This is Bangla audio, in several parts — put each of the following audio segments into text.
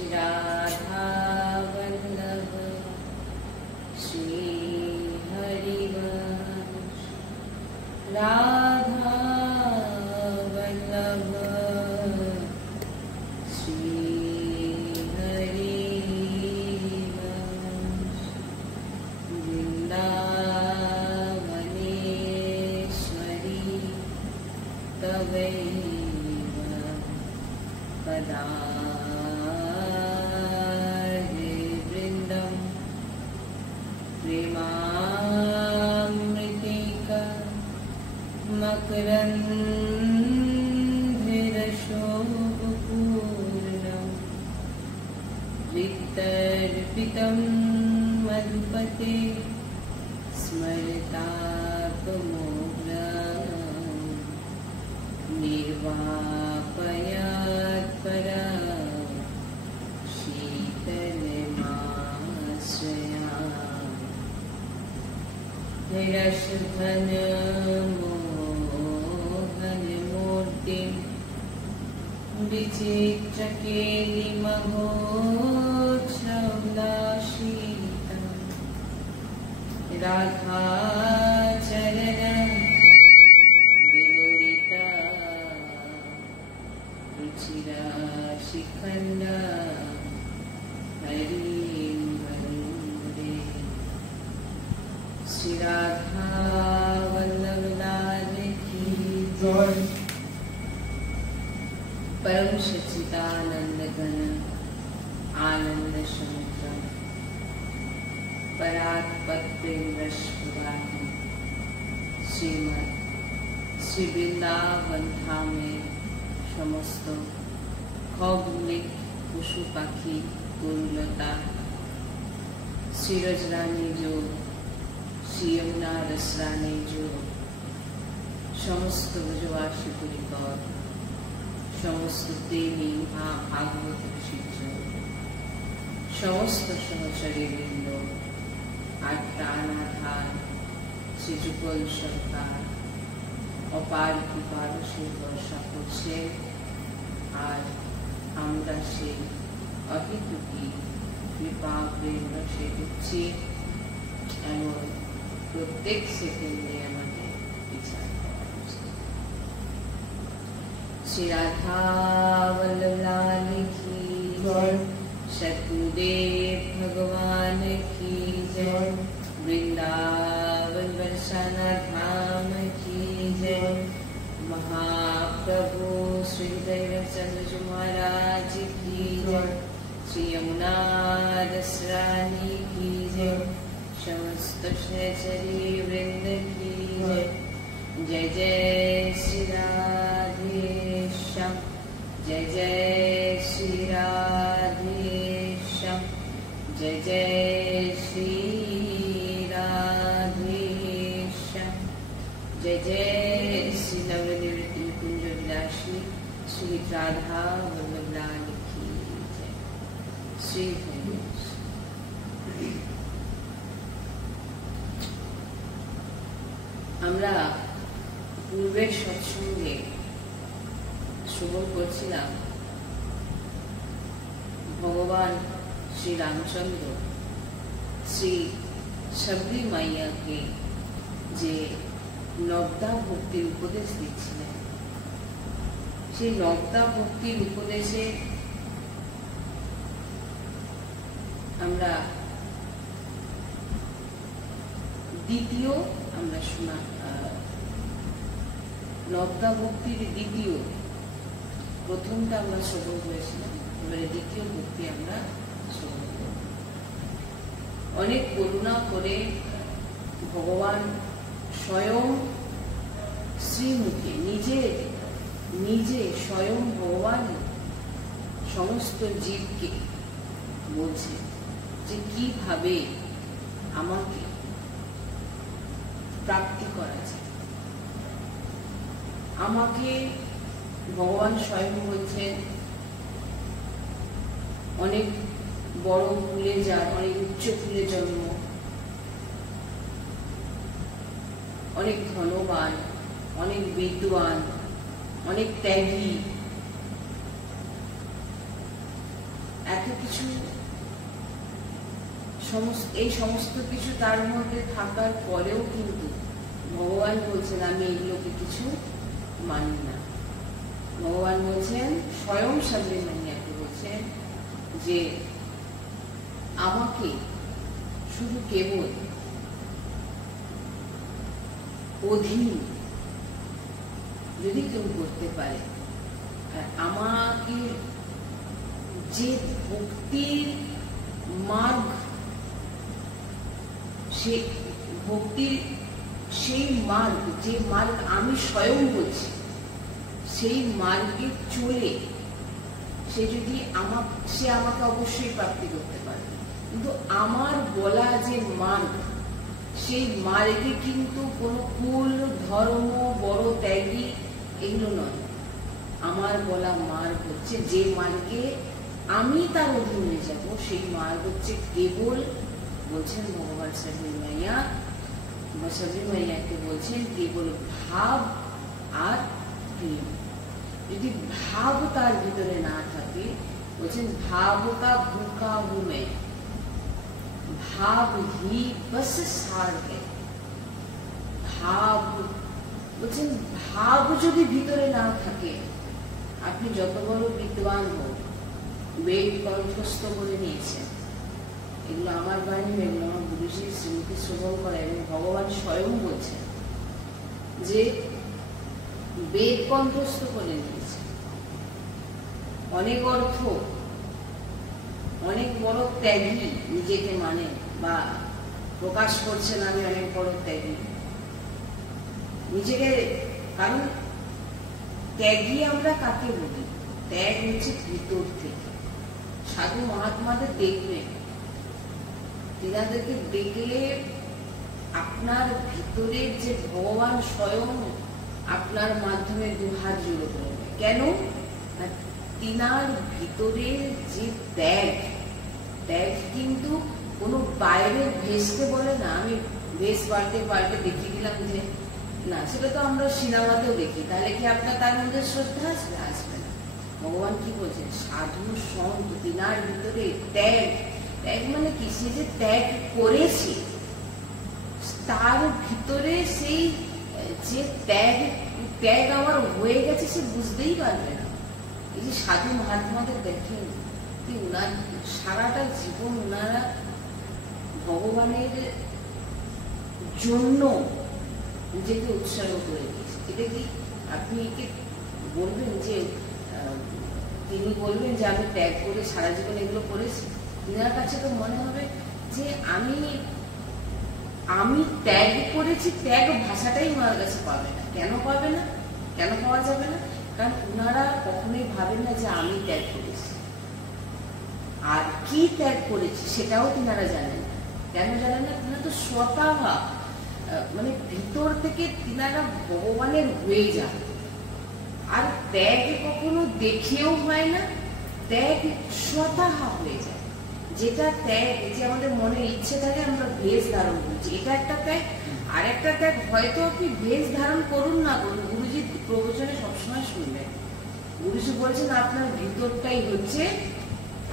श्री राधा वल्लभ श्री हरिवंश राधा वल्लभ श्री हरिवंश वृंदावनेश्वरी तवैव पदारे वृंदम प्रेमामृतिका मकरन्धरशोभपूर्णं वितर्पितं मधुपते स्मरतापमोघ्रं निर्वापयात्परा शीतलमाश्रया निरशधनमोहनमूर्तिं विचित्रकेलिमहोत्सवलाशितं राधाचरणं विलोलिता रुचिराशिखण्डा हरिं वन्दे श्री राधा वल्लभ लाल की जय। परम सच्चिदानंद घन आनंद समुद्र परात्पर प्रेम रस प्रवाही श्रीमद श्री वृंदावन धामे समस्त खगोलिक पशु पाखी गुरुलता श्रीरजरानी जो श्री यमुना रसरानी जो समस्त ब्रजवासी परिकर समस्त प्रेमी भागवत ऋषिजन समस्त सहचरी वृंद আর প্রাণাধার শ্রী যুগল সরকার অপার কৃপার সেই বর্ষা করছে আর আমরা সেই অহিতুকি কৃপা প্রেম রসে দিচ্ছি এমন প্রত্যেক সেকেন্ডে আমাদের বিচার করা উচিত। श्री राधा वल्लभ लाल की जय। सतगुरुदेव भगवान की जय। वृंदावन बरसाना धाम की जय। महाप्रभु श्री दैवचंद्र जी महाराज की जय। श्री यमुना रसरानी की जय। समस्त सहचरी वृंद की जय। जय जय श्री राधे श्याम जय जय श्री राधे श्याम जय जय श्री राधे श्याम जय जय श्री नवनिवृत्ति कुंज विलासी श्री राधा वल्लभ लाल की जय। श्री हरिवंश। আমরা পূর্বের সৎসঙ্গে শ্রবণ করছিলাম ভগবান শ্রী রামচন্দ্র শ্রী শবরী মাইয়াকে যে নবদা ভক্তির উপদেশ দিচ্ছিলেন, সেই নবদা ভক্তির উপদেশে আমরা দ্বিতীয় আমরা শোনা নবদা ভক্তির দ্বিতীয়, প্রথমটা আমরা শ্রবণ করেছিলাম, এবারে দ্বিতীয় ভক্তি আমরা শ্রবণ করব। অনেক করুণা করে ভগবান স্বয়ং শ্রীমুখে নিজে স্বয়ং ভগবান সমস্ত জীবকে বলছে যে কিভাবে আমাকে প্রাপ্তি করা যায়। আমাকে ভগবান স্বয়ং বলছেন অনেক বড় ফুলে যার অনেক উচ্চ ফুলে জন্ম, অনেক ধনবান, অনেক বিদ্বান, অনেক ত্যাগী, এত কিছু এই সমস্ত কিছু তার মধ্যে থাকার পরেও কিন্তু ভগবান বলছেন আমি এগুলোকে কিছু মানি না। ভগবান বলছেন, স্বয়ং সাবরি মাইয়াকে বলছেন যে আমাকে শুধু কেবল অধীন যদি কেউ করতে পারে, আর আমাকে যে ভক্তির মার্গ, ভক্তির সেই মার্গ, যে মার্গ আমি স্বয়ং বলছি, সেই মার্গে চলে সে আমাকে অবশ্যই প্রাপ্তি করতে পারে। কিন্তু আমার বলা যে মার্গ, সেই মার্গে কিন্তু কোনো কুল, ধর্ম, বড় ত্যাগী এগুলো নয়। আমার বলা মার্গ হচ্ছে যে মার্গে আমি তার অধীনে যাব, সেই মার্গ হচ্ছে কেবল, বলছেন ভগবান সাবরি মাইয়া, সাবরি মাইয়াকে বলছেন কেবল ভাব আর প্রেম। যদি ভাব তার ভিতরে না থাকে, বলছেন ভাব কা ভूखा हूं मैं, ভাব হি বস সার है। ভাব বলছেন, ভাব যদি ভিতরে না থাকে, আপনি যত বড় বিদ্বান হোক, বেদ কণ্ঠস্থ করে নিয়েছেন, এগুলো আমার বাণী, এগুলো আমার গুরুজি শ্রীমতী শুভঙ্কর এবং ভগবান স্বয়ং বলছেন যে বেদ কণ্ঠস্থ করে নিয়েছে, অনেক অর্থ, অনেক বড় ত্যাগী নিজেকে মানে বা প্রকাশ করছেন আমি অনেক বড় ত্যাগী নিজেকে। কারণ ত্যাগী আমরা কাকে বলি? ত্যাগ হচ্ছে ভিতর থেকে। সাধু মহাত্মাদের দেখবেন, তিনাদেরকে দেখলে আপনার ভিতরের যে ভগবান স্বয়ং আপনার মাধ্যমে দুহাত জুড়ে পড়বে। কেন? তিনার ভিতরের যে ত্যাগ, ত্যাগ কিন্তু কোনো বাইরের ভেসকে বলে না। আমি ভেস পাল্টে পাল্টে দেখিয়ে দিলাম যে না, সেটা তো আমরা সিনেমাতেও দেখি। তাহলে কি আপনার তার মধ্যে শ্রদ্ধা আসবে? আসবে না। ভগবান কি বলছেন? সাধু সন্ত তিনার ভিতরে ত্যাগ, ত্যাগ মানে কি? সে যে ত্যাগ করেছে, তার ভিতরে সেই যে ত্যাগ আমার হয়ে গেছে, সে বুঝতেই পারবে না। এই যে সাধু মহাত্মাদের দেখেন, উনার সারাটা জীবন উনারা ভগবানের জন্য নিজেকে উৎসর্গ করে দিয়েছে। এটা কি আপনি একে বলবেন যে তিনি বলবেন যে আমি ত্যাগ করে সারা জীবন এগুলো করেছি? তিনার কাছে তো মনে হবে যে আমি ত্যাগ করেছি। ত্যাগ ভাষাটাই ওনার কাছে পাবে না। কেন পাবে না? কেন পাওয়া যাবে না? কারণ ওনারা কখনোই ভাবেন না যে আমি ত্যাগ করেছি, আর কি ত্যাগ করেছি সেটাও তিনারা জানেন না। কেন জানেন না? তিনারা তো স্বতঃ মানে ভিতর থেকে তিনারা ভগবানের হয়ে যান। আর ত্যাগ কখনো দেখেও হয় না, ত্যাগ স্বতঃ হয়ে যায়। যেটা ত্যাগ, যে আমাদের মনে ইচ্ছে থাকে আমরা ভেষ ধারণ করছি, এটা একটা ত্যাগ। আর একটা ত্যাগ হয়তো আপনি ভেষ ধারণ করুন না করুন, গুরুজি প্রবচনে সবসময় শুনবেন, গুরুজি বলছেন আপনার ভিতরটাই হচ্ছে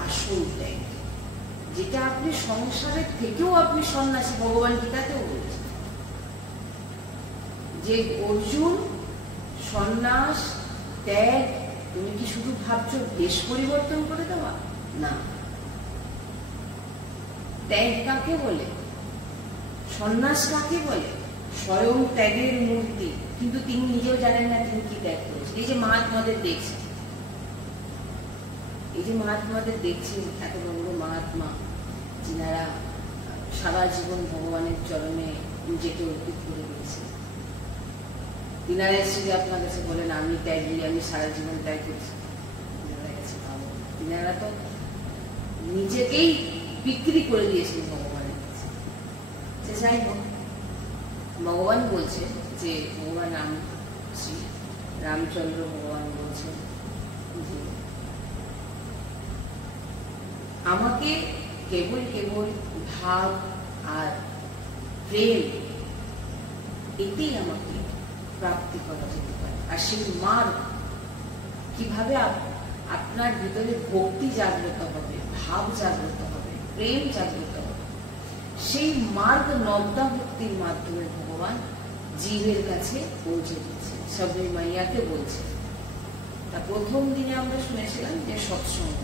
আসল ত্যাগ, যেটা আপনি সংসারের থেকেও আপনি সন্ন্যাসী। ভগবান গীতাতেও বলছেন যে অর্জুন, সন্ন্যাস, ত্যাগ, তুমি কি শুধু ভাবছো বেশ পরিবর্তন করে দেওয়া? না। ত্যাগ কাকে বলে? সন্ন্যাস কাকে বলে? স্বয়ং ত্যাগের মূর্তি, কিন্তু তিনি নিজেও জানেন না তিনি কি ত্যাগ করেছেন। এই যে মহাত্মাদের দেখছেন, এই যে মহাত্মাদের দেখছেন, এত বড় মহাত্মা যিনারা সারা জীবন ভগবানের চরণে নিজেকে অর্পিত করে দিয়েছে, তিনারা এসে আপনার কাছে বলেন আমি ত্যাগী, আমি সারা জীবন ত্যাগ করছি, তিনারা তো নিজেকেই বিক্রি করে দিয়েছেন ভগবানের কাছে। যাই হোক, ভগবান বলছেন যে ভগবান শ্রী রামচন্দ্র ভগবান বলছেন যে আমাকে কেবল কেবল ভাব আর প্রেম, এতেই আমাকে প্রাপ্তি করা যেতে পারে। আর সেই মার্গ কিভাবে আপনার ভিতরে ভক্তি জাগ্রত হবে, ভাব জাগ্রত হবে, প্রেম জাগ্রত হবে। সেই মার্গ নবদা ভক্তির মাধ্যমে ভগবান জীবের কাছে পৌঁছে দিচ্ছে, সবই মাইয়াকে বলছে। তা প্রথম দিনে আমরা শুনেছিলাম যে সৎসঙ্গ,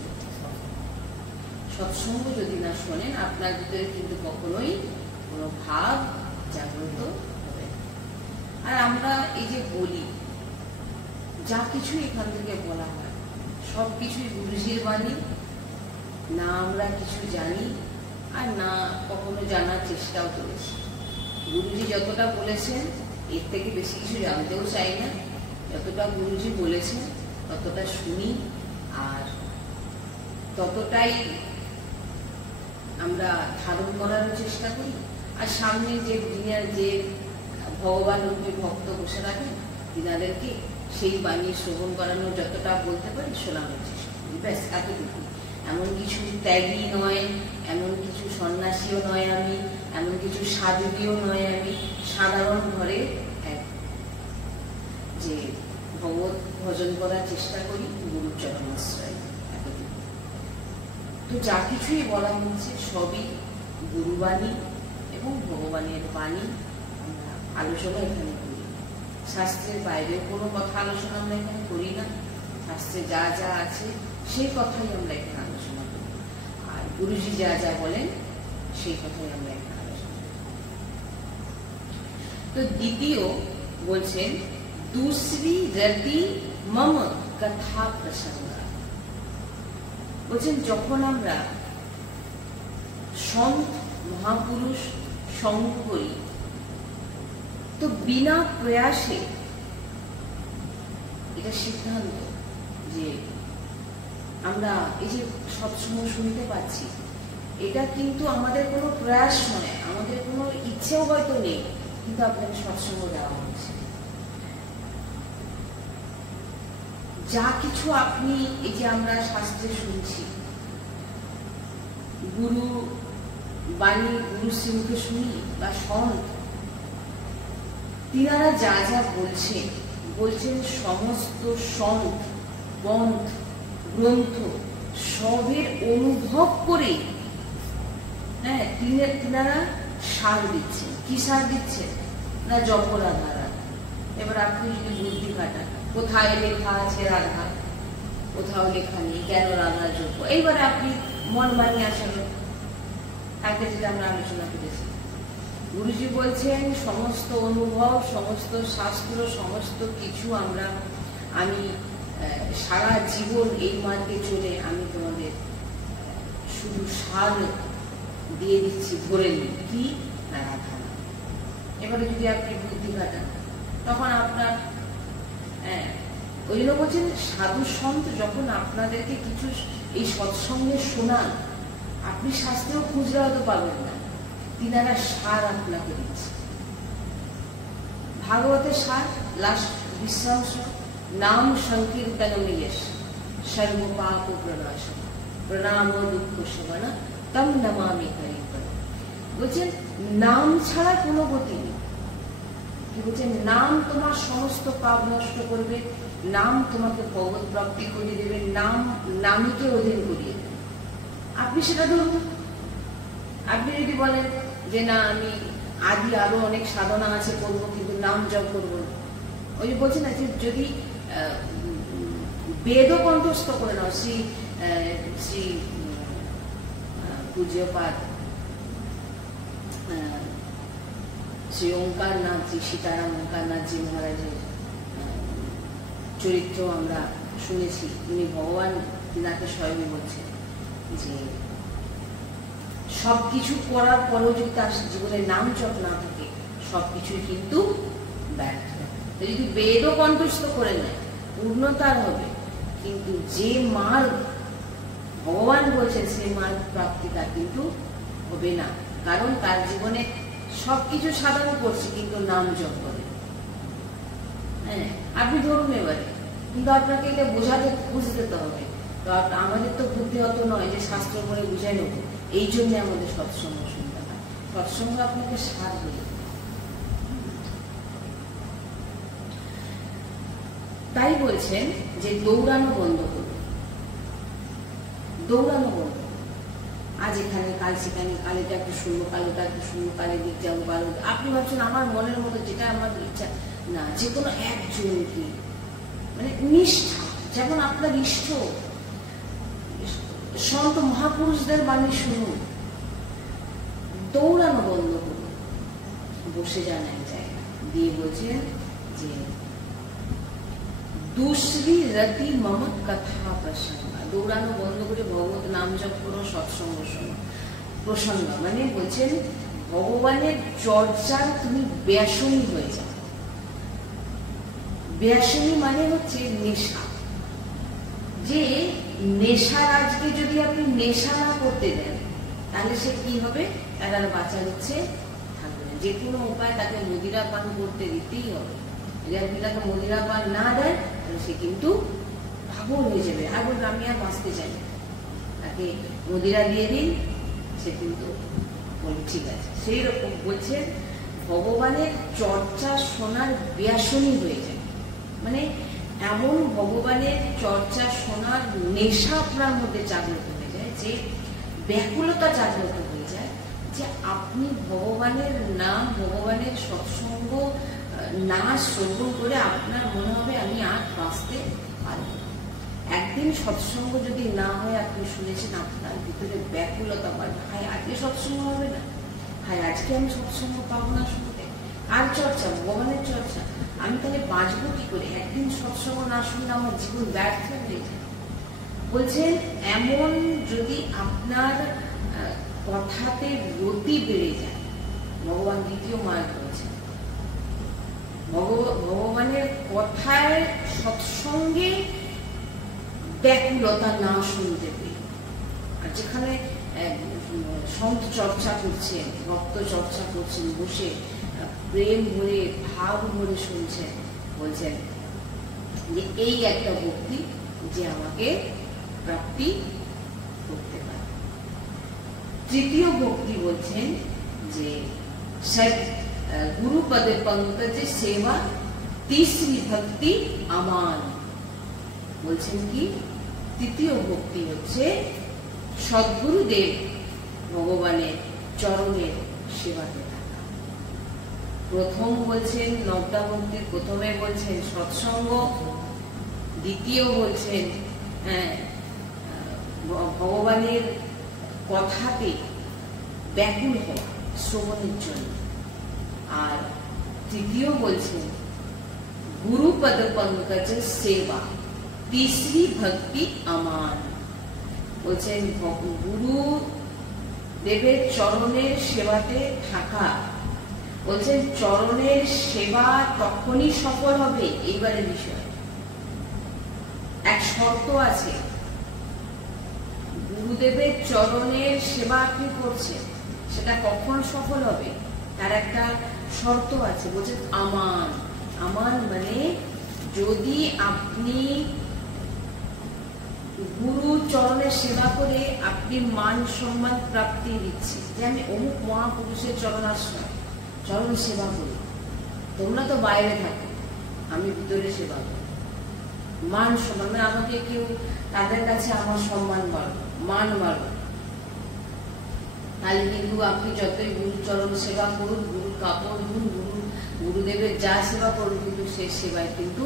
সৎসঙ্গ যদি না শোনেন আপনার ভিতরে কিন্তু কখনোই কোনো ভাব জাগ্রত হবে। আর আমরা এই যে বলি, যা কিছু এখান থেকে বলা হয় সবকিছুই গুরুজির বাণী, না আমরা কিছু জানি আর না কখনো জানার চেষ্টাও করেছি। গুরুজি যতটা বলেছেন এর থেকে বেশি কিছু জানতেও চাই না, যতটা গুরুজি বলেছেন ততটা শুনি আর ততটাই আমরা ধারণ করার চেষ্টা করি। আর সামনে যে দুনিয়ার যে ভগবান রূপে ভক্ত বসে রাখেন তিনাদেরকে সেই বাণী শ্রবণ করানো যতটা বলতে পারি শোনানোর চেষ্টা করি, ব্যাস এতটুকু। এমন কিছু ত্যাগী নয়, এমন কিছু সন্ন্যাসীও নয় আমি, এমন কিছু সাধুও নয় আমি, সাধারণ ঘরে এক যে ভগবত ভজন করার চেষ্টা করি, গুরুর চরণাশ্রয় এতটুকু। তো যা কিছুই বলা হচ্ছে সবই গুরুবাণী এবং ভগবানের বাণী আমরা আলোচনা এখানে করি। শাস্ত্রের বাইরেও কোনো কথা আলোচনা আমরা এখানে করি না, শাস্ত্রে যা যা আছে সেই কথাই আমরা এখানে আলোচনা করি, আর গুরুজি যা যা বলেন সেই কথাই আমরা এখানে আলোচনা করি। তো দ্বিতীয় বলছেন दूसरी रति मम कथा प्रसंग, বলছেন যখন আমরা সন্ত মহাপুরুষ সঙ্গ করি তো বিনা প্রয়াসে, এটা সিদ্ধান্ত যে আমরা এই যে সৎসঙ্গ শুনতে পাচ্ছি, এটা কিন্তু আমাদের কোনো প্রয়াস নয়, আমাদের কোনো ইচ্ছেও হয়তো নেই, কিন্তু আপনাকে সৎসঙ্গ দেওয়া হচ্ছে। যা কিছু আপনি এই যে আমরা শাস্ত্রে শুনছি, গুরু বাণী গুরু শ্রীমুখে শুনি বা সন্ত তিনারা যা যা বলছেন সমস্ত সন্ত পন্থ গ্রন্থ সবের অনুভব করে, হ্যাঁ, তিনারা সার দিচ্ছেন। কি সার দিচ্ছেন না? জপরাধারা। এবার আপনি যদি বুদ্ধি খাটান, কোথায় লেখা আছে রাধা, কোথাও লেখা নেই, কেন রাধার যোগ্য, এইবারে আপনি মন বানিয়ে আসলে তাকে যেটা আমরা আলোচনা করেছি। গুরুজি বলছেন সমস্ত অনুভব, সমস্ত শাস্ত্র, সমস্ত কিছু আমি সারা জীবন এই মার্গে চলে আমি তোমাদের শুধু সার দিয়ে দিচ্ছি, ধরে নিই কি না রাধা। এবারে যদি আপনি বুদ্ধি খাটান তখন আপনার ওই জন্য বলছেন সাধু সন্ত যখন আপনাদেরকে কিছু এই সৎসঙ্গে শোনান, আপনি শাস্ত্রেও খুঁজলে হয়তো পাবেন না, তিনারা সার আপনাকে দিচ্ছে। ভাগবতের সার লাস্ট বিশ্রাংশ, নাম সংকীর্তনম ইয়শ সর্ব পাপ প্রণাশ প্রণাম দুঃখ শমন তম নমামি হরিপদ। বলছেন নাম ছাড়া কোনো গতি নেই। কি বলছেন? নাম তোমার সমস্ত পাপ নষ্ট করবে, নাম তোমাকে ভগবত প্রাপ্তি করিয়ে দেবে, নামীকে অধীন করিয়ে দেবে। আপনি সেটা ধরুন। আপনি যদি বলেন যে না আমি আদি আরো অনেক সাধনা আছে করবো, কিন্তু নাম জপ করবো না, ওই যে বলছে না যে যদি বেদ কণ্ঠস্থ করে নাও, শ্রী পূজ্যপাদ শ্রী ওঙ্কারনাথজি, সীতারাম ওঙ্কারনাথজি মহারাজের চরিত্র আমরা শুনেছি। তিনি ভগবান, তিনাকে স্বয়ং বলছেন যে সবকিছু করার পরেও যদি তার জীবনে নাম জপ না থাকে সবকিছুই কিন্তু ব্যর্থ। যদি বেদও কণ্ঠস্থ করে নেয় পূর্ণতার হবে, কিন্তু যে মার্গ ভগবান বলছেন সেই মার্গ প্রাপ্তি তার কিন্তু হবে না, কারণ তার জীবনে সবকিছু সাধন করছে কিন্তু নাম জপ করে। হ্যাঁ, আপনি ধরুন এবারে, কিন্তু আপনাকে এটা বুঝতে তো হবে। তো আমাদের তো বুদ্ধি অত নয় যে শাস্ত্র করে বুঝাই নেব, এই জন্য আমাদের সৎসঙ্গ শুনতে হয়। সৎসঙ্গ আপনাকে সার দেবে। তাই বলছেন যে দৌড়ানো বন্ধ করুন। দৌড়ানো বন্ধ। আজ এখানে কাল সেখানে, কাল এটা একটু শুনবো, কাল ওটা একটু শুনবো, কালে দিক যাবো, কাল আপনি ভাবছেন আমার মনের মতো যেটা আমার ইচ্ছা না, যে কোনো একজনকে মানে নিষ্ঠা, যেমন আপনার ইষ্ট সন্ত মহাপুরুষদের বাণী শুনুন, দৌড়ানো বন্ধ করুন, বসে যান এক জায়গায়। দিয়ে বলছেন যে দুসরি রতি মম কথা প্রসঙ্গ, দৌড়ানো বন্ধ করে ভগবত নাম জপ করো, সৎসঙ্গ শোনো। প্রসঙ্গ মানে বলছেন ভগবানের চর্চার তুমি ব্যাসনী হয়ে যাও। ব্যাসনী মানে হচ্ছে নেশা, যে নেশার আজকে যদি আপনি নেশা না করতে দেন তাহলে সে কি হবে, তার আর বাঁচার ইচ্ছে থাকবে না। যে কোনো উপায় তাকে মদিরা পান করতে দিতেই হবে। যদি আপনি তাকে মদিরা পান না দেন তাহলে সে কিন্তু পাগল হয়ে যাবে, আর বলবে আমি আর বাঁচতে চাই না, তাকে মদিরা দিয়ে দিন, সে কিন্তু ঠিক আছে। সেই রকম বলছে ভগবানের চর্চা শোনার ব্যাসনী হয়ে যায়, মানে এমন ভগবানের চর্চা শোনার নেশা আপনার মধ্যে জাগ্রত হয়ে যায়, যে ব্যাকুলতা জাগ্রত হয়ে যায়, যে আপনি ভগবানের নাম, ভগবানের সৎসঙ্গ না শ্রবণ করে আপনার মনে হবে আমি আর বাঁচতে পারব। একদিন সৎসঙ্গ যদি না হয়, আপনি শুনেছেন আপনার ভিতরে ব্যাকুলতা বাড়বে, হায় আজকে সৎসঙ্গ হবে না, হায় আজকে আমি সৎসঙ্গ পাবো না শুনতে। আর চর্চা, ভগবানের চর্চা, আমি তাহলে বাঁচবো কি করে? একদিন সৎসঙ্গ না শুনলে আমার জীবন ব্যর্থ হয়ে যায়। বলছেন এমন যদি আপনার কথাতে রতি বেড়ে যায়, ভগবান দ্বিতীয় মার্গ বলছেন ভগবানের কথায় সৎসঙ্গে ব্যাকুলতা না শুনতে পেয়ে, আর যেখানে সন্ত চর্চা করছেন, ভক্ত চর্চা করছেন, বসে প্রেম ভরে ভাব ভরে শুনছেন, বলছেন যে এই একটা ভক্তি যে আমাকে প্রাপ্তি করতে পারে। তৃতীয় ভক্তি বলছেন যে গুরু পদে পঙ্কজে সেবা, তিসরি ভক্তি আমান। বলছেন কি তৃতীয় ভক্তি হচ্ছে সদ্গুরুদেব ভগবানের চরণের সেবাতে থাকা। প্রথম বলছেন নবদা ভক্তির প্রথমে বলছেন সৎসঙ্গ, দ্বিতীয় বলছেন ভগবানের কথাতে ব্যাকুল হওয়া শ্রবণের জন্য, আর তৃতীয় বলছেন গুরু পদ পঙ্কজ সেবা, তিসরি ভক্তি আমান। বলছেন গুরু দেবের চরণের সেবাতে থাকা। বলছেন চরণের সেবা তখনই সফল হবে, এইবারে বিষয় এক শর্ত আছে। গুরুদেবের চরণের সেবা আপনি করছেন, সেটা কখন সফল হবে তার একটা শর্ত আছে। বলছেন আমান। আমান মানে যদি আপনি গুরু চরণের সেবা করে আপনি মান সম্মান প্রাপ্তি দিচ্ছেন, যে আমি অমুক মহাপুরুষের চরণাশ্রয় চরণ সেবা করি, তোমরা তো বাইরে থাকো, আমি ভিতরে সেবা করি, মান সম্মান মানে আমাকে কেউ তাদের কাছে আমার সম্মান বাড়বে, মান বাড়বে, তাহলে কিন্তু আপনি যতই গুরু চরণ সেবা করুন, গুরু কাপড় ধুন, গুরুদেবের যা সেবা করুন, কিন্তু সে সেবায় কিন্তু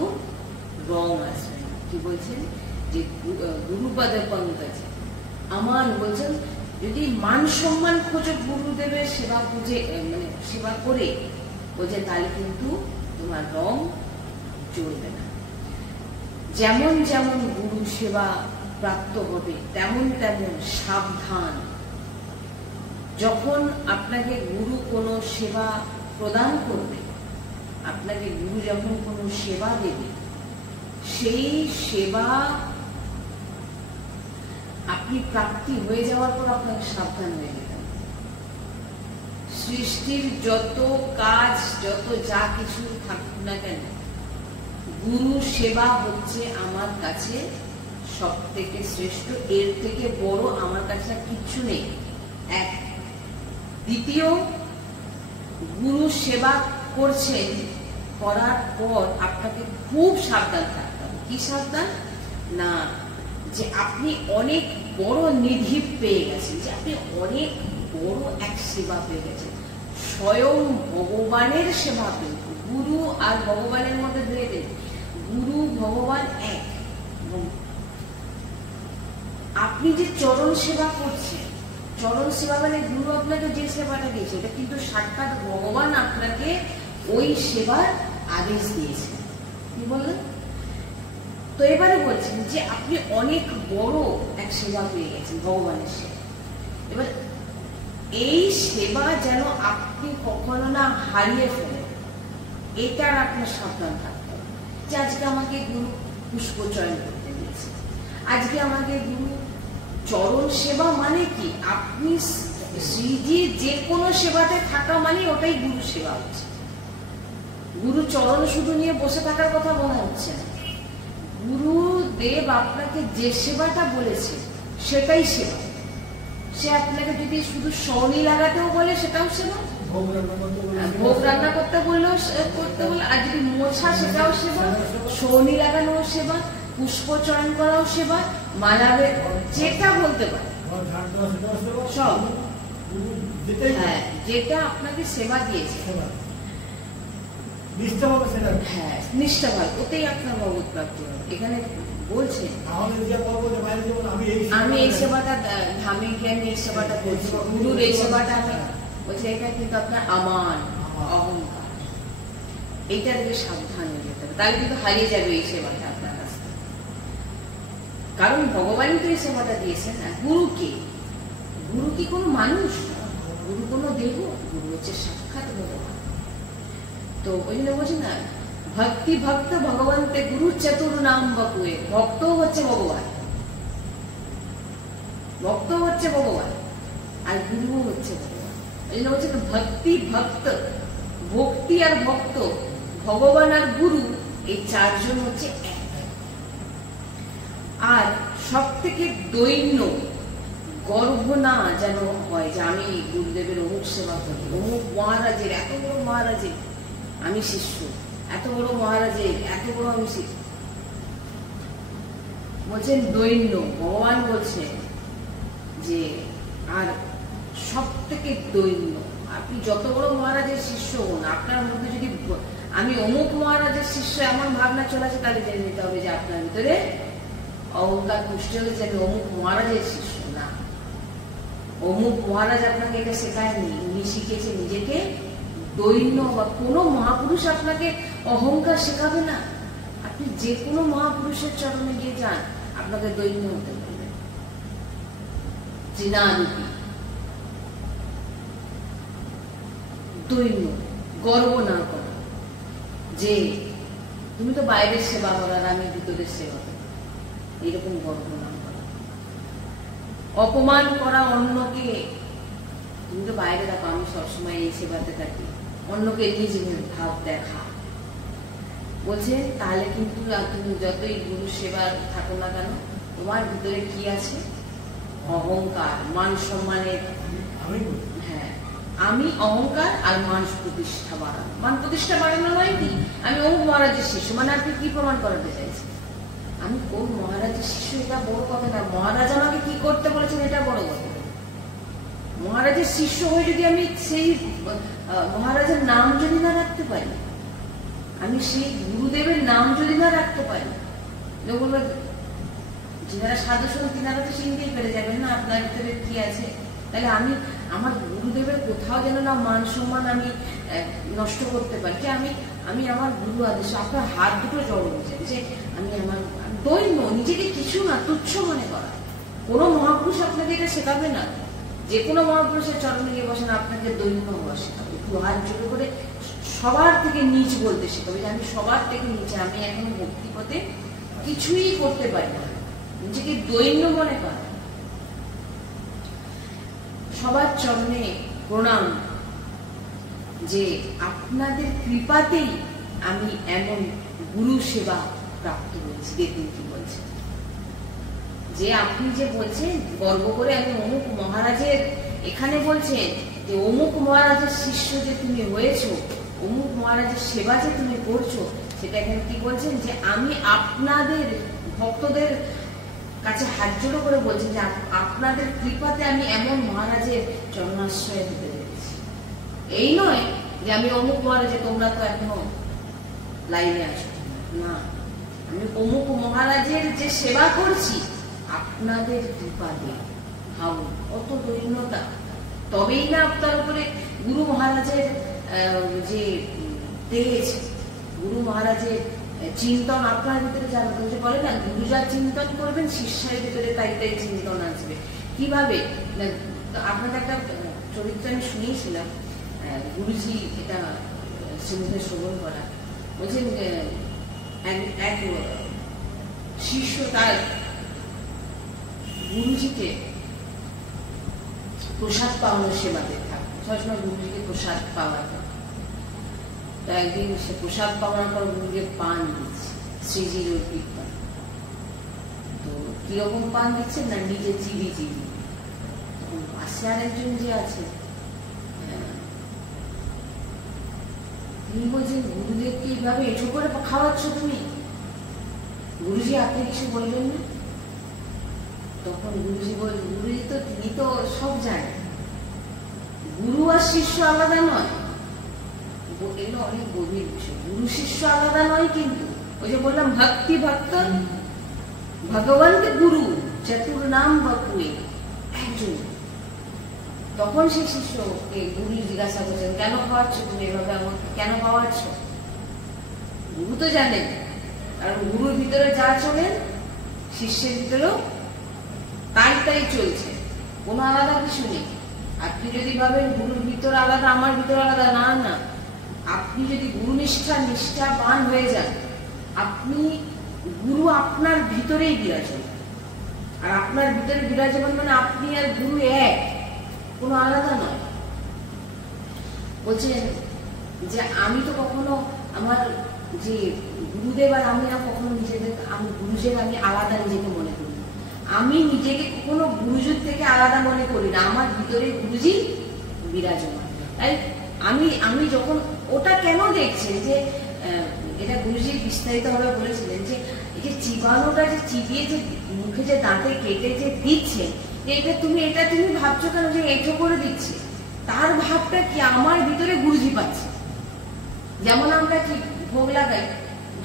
রং আসবে না। কি বলছেন যে গুরুপদে পঙ্কজে আমান। বলছেন যদি মান সম্মান খোঁজো গুরুদেবের সেবা খুঁজে, মানে সেবা করে, বলছেন তাহলে কিন্তু তোমার রং চলবে না। যেমন যেমন গুরু সেবা প্রাপ্ত হবে তেমন তেমন সাবধান। যখন আপনাকে গুরু কোনো সেবা প্রদান করবে, আপনাকে গুরু যখন কোনো সেবা দেবে, সেই সেবা আপনি প্রাপ্তি হয়ে যাওয়ার পর আপনাকে সাবধান হয়ে যেতে হবে। সৃষ্টির যত কাজ, যত যা কিছু থাকুক না কেন, গুরু সেবা হচ্ছে আমার কাছে সব থেকে শ্রেষ্ঠ, এর থেকে বড় আমার কাছে কিচ্ছু নেই। এক। দ্বিতীয়, গুরু সেবা করছেন, করার পর আপনাকে খুব সাবধান থাকতে হবে। কি সাবধান? না যে আপনি অনেক বড় নিধি পেয়ে গেছেন, যে আপনি অনেক বড় এক সেবা পেয়ে গেছেন, স্বয়ং ভগবানের সেবা পেয়ে। গুরু আর ভগবানের মধ্যে ভেদে, গুরু ভগবান এক। আপনি যে চরণ সেবা করছেন, চরণ সেবা মানে গুরু আপনাকে যে সেবাটা দিয়েছে, এটা কিন্তু সাক্ষাৎ ভগবান আপনাকে ওই সেবার আদেশ দিয়েছে। কি বললেন? তো এবারে বলছেন যে আপনি অনেক বড় এক সেবা পেয়ে গেছেন, ভগবানের সেবা। এবার এই সেবা যেন আপনি কখনো না হারিয়ে ফেলেন, এটার আপনার সাবধান থাকতে হবে। যে আজকে আমাকে গুরু পুষ্প চয়ন করতে দিয়েছে, আজকে আমাকে গুরু চরণ সেবা মানে কি, আপনি শ্রীজির যে কোনো সেবাতে থাকা মানে ওটাই গুরু সেবা হচ্ছে। গুরু চরণ শুধু নিয়ে বসে থাকার কথা বলা হচ্ছে না। গুরুদেব আপনাকে যে সেবাটা বলেছে সেটাই সেবা। সে আপনাকে যদি শুধু শনি লাগাতেও বলে সেটাও সেবা, ভোগ রান্না করতে বললেও করতে বলে, আর যদি মোছা সেটাও সেবা, শনি লাগানো সেবা, পুষ্প চয়ন করাও সেবা, মালাবে যেটা বলতে পারে সব, হ্যাঁ যেটা আপনাকে সেবা দিয়েছে হ্যাঁ নিষ্ঠাভাবে, ওতেই আপনার ভগবত প্রাপ্তি হবে। এখানে বলছে আমি এই সেবাটা ধামে গিয়ে আমি এই সেবাটা করছি, গুরুর এই সেবাটা আমি বলছে, এটা কিন্তু আপনার আমান অহংকার, এইটা থেকে সাবধান হয়ে যেতে হবে, তাহলে কিন্তু হারিয়ে যাবে এই সেবাটা আপনার কাছ থেকে। কারণ ভগবানই তো এই সেবাটা দিয়েছেন না। গুরু কে? গুরু কি কোনো মানুষ? গুরু কোনো দেব? গুরু হচ্ছে সাক্ষাৎ ভগবান। তো ওই জন্য বলছি না, ভক্তি ভক্ত ভগবন্তে গুরু চতুর নাম বকুয়ে। ভক্ত হচ্ছে ভগবান, ভক্ত হচ্ছে ভগবান, আর গুরু হচ্ছে ভগবান। ওই জন্য বলছে ভক্তি ভক্ত, ভক্তি আর ভক্ত, ভগবান আর গুরু, এই চারজন হচ্ছে এক। আর সব থেকে দৈন্য গর্ব না যেন হয় যে আমি গুরুদেবের অমুক সেবা করি, অমুক মহারাজের, এত বড় মহারাজের আমি শিষ্য, এত বড় মহারাজের এত বড় আমি শিষ্য। বলছেন দৈন্য, ভগবান বলছে যে আর সব থেকে দৈন্য, আপনি যত বড় মহারাজের শিষ্য হন, আপনার মধ্যে যদি আমি অমুক মহারাজের শিষ্য এমন ভাবনা চলে আসে, তাহলে জেনে নিতে হবে যে আপনার ভিতরে অহংকার পুষ্টি হয়েছে, আমি অমুক মহারাজের শিষ্য না। অমুক মহারাজ আপনাকে এটা শেখায়নি, উনি শিখেছে নিজেকে দৈন্য। বা কোনো মহাপুরুষ আপনাকে অহংকার শেখাবে না। আপনি যে কোনো মহাপুরুষের চরণে গিয়ে যান, আপনাকে দৈন্য হতে পারবে, তৃণারূপী দৈন্য। গর্ব না করা যে তুমি তো বাইরের সেবা করার, আমি ভিতরের সেবা করি, এরকম গর্ব না করা। অপমান করা অন্যকে, তুমি তো বাইরে থাকো, আমি সবসময় এই সেবাতে থাকি, অন্যকে নিজ ভাব দেখা। বলছে তাহলে কিন্তু তুমি যতই গুরু সেবা থাকো না কেন, তোমার ভিতরে কি আছে? অহংকার, মান সম্মানের। হ্যাঁ, আমি অহংকার আর মান প্রতিষ্ঠা বাড়ানো। মান প্রতিষ্ঠা বাড়ানো নয় কি আমি অমুক মহারাজের শিষ্য, মানে আপনি কি প্রমাণ করাতে চাইছেন? আমি কোন মহারাজের শিষ্য এটা বড় কথা না, মহারাজ আমাকে কি করতে বলেছেন এটা বড় কথা। মহারাজের শিষ্য হয়ে যদি আমি সেই মহারাজের নাম যদি না রাখতে পারি, আমি সেই গুরুদেবের নাম যদি না রাখতে পারি, যারা সাধু সন্ত তিনারা তো চিনতেই পেরে যাবেন না আপনার ভিতরে কি আছে। তাহলে আমি আমার গুরুদেবের কোথাও যেন না মান সম্মান আমি নষ্ট করতে পারি, যে আমি আমার গুরু আদেশ আপনার হাত দুটো জড়ো হয়ে যাবে, যে আমি আমার দৈন্য, নিজেকে কিছু না, তুচ্ছ মনে করা। কোনো মহাপুরুষ আপনাকে এটা শেখাবে না। যে কোনো মহাপুরুষের চরণে গিয়ে বসেন, আপনাকে দৈন্য হওয়া শেখাবে, একটু হাত জোড়ো করে সবার থেকে নিচ বলতে শেখাবে, যে আমি সবার থেকে নিচে, আমি এখনো ভক্তি পথে কিছুই করতে পারি না, নিজেকে দৈন্য মনে করা। সবার চরণে প্রণাম, যে আপনাদের কৃপাতেই আমি এমন গুরু সেবা প্রাপ্ত হয়েছি। দেখুন কি বলছে, যে আপনি যে বলছেন গর্ব করে আমি অমুক মহারাজের, এখানে বলছেন যে অমুক মহারাজের শিষ্য যে তুমি হয়েছো, অমুক মহারাজের সেবা যে তুমি করছো, সেটা এখানে কি বলছেন, যে আমি আপনাদের ভক্তদের কাছে হাত জোড়ো করে বলছেন যে আপনাদের কৃপাতে আমি এমন মহারাজের চরণাশ্রয় হতে পেরেছি। এই নয় যে আমি অমুক মহারাজে, তোমরা তো এখনো লাইনে আছো না, আমি অমুক মহারাজের যে সেবা করছি আপনাদের কৃপা দিয়ে। ভাবুন কত দৈন্যতা। তবেই না আপনার উপরে গুরু মহারাজের যে তেজ, গুরু মহারাজের চিন্তন আপনার ভিতরে যাবে। বলে না, গুরু যা চিন্তন করবেন শিষ্যের ভিতরে তাই তাই চিন্তন আসবে। কিভাবে? আপনাদের একটা চরিত্র আমি শুনিয়েছিলাম, গুরুজি এটা শ্রীমুখে শ্রবণ করা, বলছেন এক শিষ্য তার গুরুজিকে প্রসাদ পাওয়ানোর সেবাতে থাকে, সবসময় গুরুজিকে প্রসাদ পাওয়াতে। তো একদিন সে প্রসাদ পাওয়ার পর গুরুকে পান দিচ্ছে, শ্রীজির অর্পিত পান। তো কিরকম পান দিচ্ছে না, নিজে চিবি চিবি। তখন পাশে আর একজন যে আছে তিনি বলছেন, গুরুদেবকে এইভাবে এঁঠো করে খাওয়াচ্ছ তুমি? গুরুজি আপনি কিছু বললেন না? তখন গুরুজি বললেন, গুরুজি তো তিনি তো সব জানেন, গুরু আর শিষ্য আলাদা নয়। এগুলো অনেক গভীর বিষয়। গুরু শিষ্য আলাদা নয়, কিন্তু ওই যে বললাম ভক্তি ভক্ত ভগবন্ত গুরু চতুর নাম বকুয়ে একজন। তখন সেই শিষ্যকে গুরু জিজ্ঞাসা করছেন, কেন খাওয়াচ্ছ তুমি এভাবে আমাকে, কেন খাওয়াচ্ছ? গুরু তো জানেন, কারণ গুরুর ভিতরে যা চলেন শিষ্যের ভিতরেও তাই তাই চলছে, কোনো আলাদা কিছু নেই। আপনি যদি ভাবেন গুরুর ভিতর আলাদা আমার ভিতর আলাদা, না না, আপনি যদি গুরু নিষ্ঠাবান হয়ে যান, আপনি গুরু আপনার ভিতরেই বিরাজমান। আর আপনার ভিতরে বিরাজমান মানে আপনি আর গুরু এক, কোনো আলাদা নয়। বলছেন যে আমি তো কখনো আমার যে গুরুদেব আর আমি না কখনো নিজেদের, আমি গুরুজের আমি আলাদা নিজেকে মনে করি, আমি নিজেকে কখনো গুরুজির থেকে আলাদা মনে করি না, আমার ভিতরে গুরুজি বিরাজমান। তাই আমি যখন ওটা কেন দেখছেন যে এটা গুরুজি বিস্তারিত ভাবে বলেছিলেন যে এই যে চিবানোটা, যে চিবিয়ে যে মুখে যে দাঁতে কেটে যে দিচ্ছে, এটা তুমি ভাবছো কেন যে এঁঠো করে দিচ্ছে? তার ভাবটা কি আমার ভিতরে গুরুজি পাচ্ছে। যেমন আমরা কি ভোগ লাগাই,